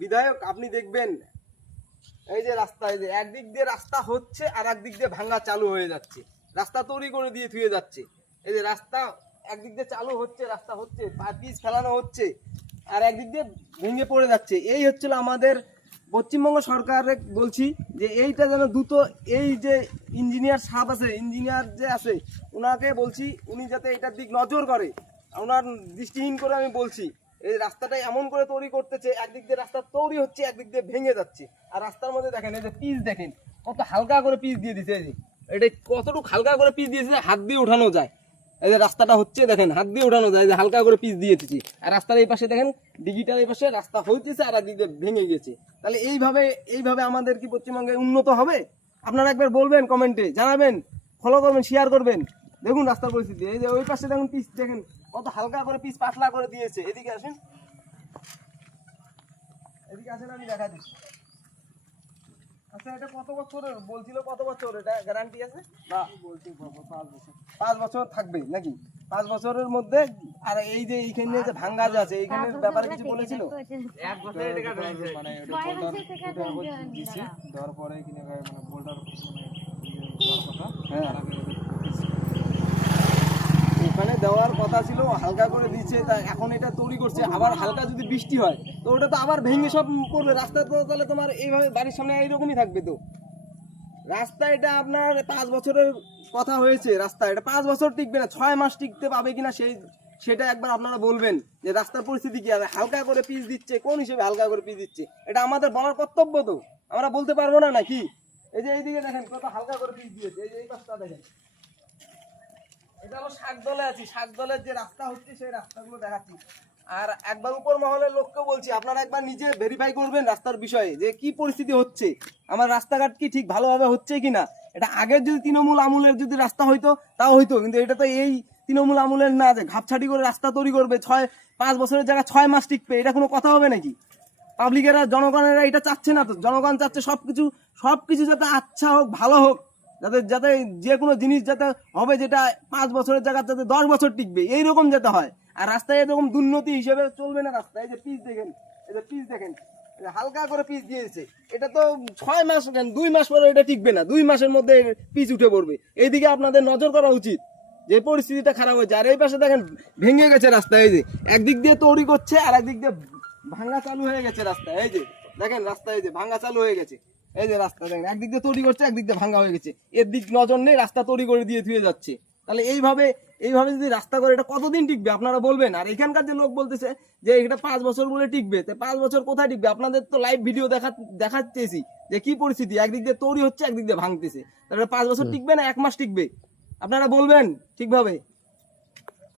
বিধায়ক আপনি দেখবেন এই যে রাস্তা, এই যে একদিক দিয়ে রাস্তা হচ্ছে আর একদিক দিয়ে ভাঙা চালু হয়ে যাচ্ছে, রাস্তা তৈরি করে দিয়ে থুয়ে যাচ্ছে। এই যে রাস্তা একদিক দিয়ে চালু হচ্ছে, রাস্তা হচ্ছে, পিচ ফেলানো হচ্ছে, আর একদিক দিয়ে ভেঙে পড়ে যাচ্ছে। এই হচ্ছিল আমাদের পশ্চিমবঙ্গ সরকারে বলছি যে এইটা যেন দ্রুত, এই যে ইঞ্জিনিয়ার সাহেব আছে, ইঞ্জিনিয়ার যে আছে ওনাকে বলছি উনি যাতে এটার দিক নজর করে, ওনার দৃষ্টিহীন করে আমি বলছি। এই রাস্তাটা এমন করে তৈরি করতেছে, একদিক দিয়ে রাস্তা তৈরি হচ্ছে, একদিক দিয়ে ভেঙে যাচ্ছে। আর রাস্তার মধ্যে দেখেন এই যে পিচ দেখেন কত হালকা করে পিচ দিয়ে দিছে, এই যে এটা কতটুকু হালকা করে পিচ দিয়েছে, হাত দিয়ে উঠানো যায়। এই যে রাস্তাটা হচ্ছে দেখেন হাত দিয়ে উঠানো যায়, যে হালকা করে পিচ দিয়ে দিচ্ছি। আর রাস্তার এই পাশে দেখেন ডিগিটার এই পাশে রাস্তা হইতেছে আর একদিক দিয়ে ভেঙে গেছে। তাহলে এইভাবে আমাদের কি পশ্চিমবঙ্গে উন্নত হবে? আপনারা একবার বলবেন, কমেন্টে জানাবেন, ফলো করবেন, শেয়ার করবেন। দেখুন রাস্তার পরিস্থিতি, এই যে ওই পাশে দেখুন পিচ দেখেন কত হালকা করে পিচ পাতলা করে দিয়েছে। এদিকে আসেন, এদিকে আসেন, আমি দেখা দিচ্ছি। আচ্ছা এটা কত বছরের বলছিল, কত বছর এটা গ্যারান্টি আছে? না বলছি 5 বছর। 5 বছর থাকবে নাকি? 5 বছরের মধ্যে। আর এই যে এইখানে যে ভাঙ্গা যে আছে এইখানের ব্যাপারে কিছু বলেছিল? 1 বছরে টাকা মানে দিছি দেওয়ার পরে কিনে মানে বোল্ডার দেওয়ার কথা। হ্যাঁ ওখানে দেওয়ার কথা ছিল, হালকা করে দিচ্ছে, তা এখন এটা তৈরি করছে। আবার হালকা যদি বৃষ্টি হয় তো ওটা তো আবার ভেঙে সব পড়বে রাস্তা, তো তাহলে তোমার এইভাবে বাড়ির সামনে এইরকমই থাকবে। তো রাস্তা এটা আপনার 5 বছরের কথা হয়েছে, রাস্তা এটা 5 বছর টিকবে না, 6 মাস টিকতে পাবে কিনা সেটা একবার আপনারা বলবেন যে রাস্তার পরিস্থিতি কি। আর হালকা করে পিচ দিচ্ছে, কোন হিসেবে হালকা করে পিচ দিচ্ছে? এটা আমাদের বলার কর্তব্য, তো আমরা বলতে পারবো না নাকি? এই যে এইদিকে দেখেন কত হালকা করে পিচ দিয়েছে, এই যে এই পাশটা দেখেন, এটা হলো শাকদলে আছি, শাকদলের যে রাস্তা হচ্ছে সেই রাস্তাগুলো দেখাচ্ছি। আর একবার উপর মহলের লোককে বলছি আপনারা একবার নিজে ভেরিফাই করবেন রাস্তার বিষয়ে যে কি পরিস্থিতি হচ্ছে, আমার রাস্তাঘাট কি ঠিক ভালোভাবে হচ্ছে কিনা। এটা আগের যদি তৃণমূল আমলের যদি রাস্তা হইতো তাও হইতো, কিন্তু এটা তো এই তৃণমূল আমলের না যে ঘাপছাটি করে রাস্তা তৈরি করবে, 5 বছরের জায়গায় 6 মাস টিকবে, এটা কোনো কথা হবে নাকি? পাবলিকেরা, জনগণেরা এটা চাচ্ছে না। তো জনগণ চাচ্ছে সবকিছু যাতে আচ্ছা হোক, ভালো হোক, যাতে যে কোনো জিনিস যাতে হবে যেটা 5 বছরের জায়গায় যাতে 10 বছর টিকবে, এইরকম যাতে হয়। আর রাস্তায় এরকম দুর্নীতি হিসেবে চলবে না রাস্তায়। এই যে পিচ দেখেন, এই যে পিচ দেখেন, হালকা করে পিচ দিয়েছে। এটা তো 6 মাস কেন 2 মাস পরে এটা টিকবে না, 2 মাসের মধ্যে পিচ উঠে পড়বে। এইদিকে আপনাদের নজর করা উচিত, যে পরিস্থিতিটা খারাপ হয়েছে। আর এই পাশে দেখেন ভেঙে গেছে রাস্তা, এই যে একদিক দিয়ে তৈরি করছে আর একদিক দিয়ে ভাঙা চালু হয়ে গেছে রাস্তা। এই যে দেখেন রাস্তা, এই যে ভাঙা চালু হয়ে গেছে। এই যে রাস্তা দেখেন একদিক দিয়ে তৈরি করছে, একদিক দিয়ে ভাঙা হয়ে গেছে, এর দিক নজর নেই, রাস্তা তৈরি করে দিয়ে ধুয়ে যাচ্ছে। তাহলে এইভাবে যদি রাস্তা করে এটা কতদিন টিকবে আপনারা বলবেন? আর এখানকার যে লোক বলতেছে যে এটা 5 বছর বলে টিকবে, তো 5 বছর কোথায় টিকবে? আপনাদের তো লাইভ ভিডিও দেখাচ্ছেছি যে কি পরিস্থিতি, একদিক দিয়ে তৈরি হচ্ছে, একদিক দিয়ে ভাঙতেছে। তাহলে 5 বছর টিকবে না 1 মাস টিকবে? আপনারা বলবেন ঠিকভাবে।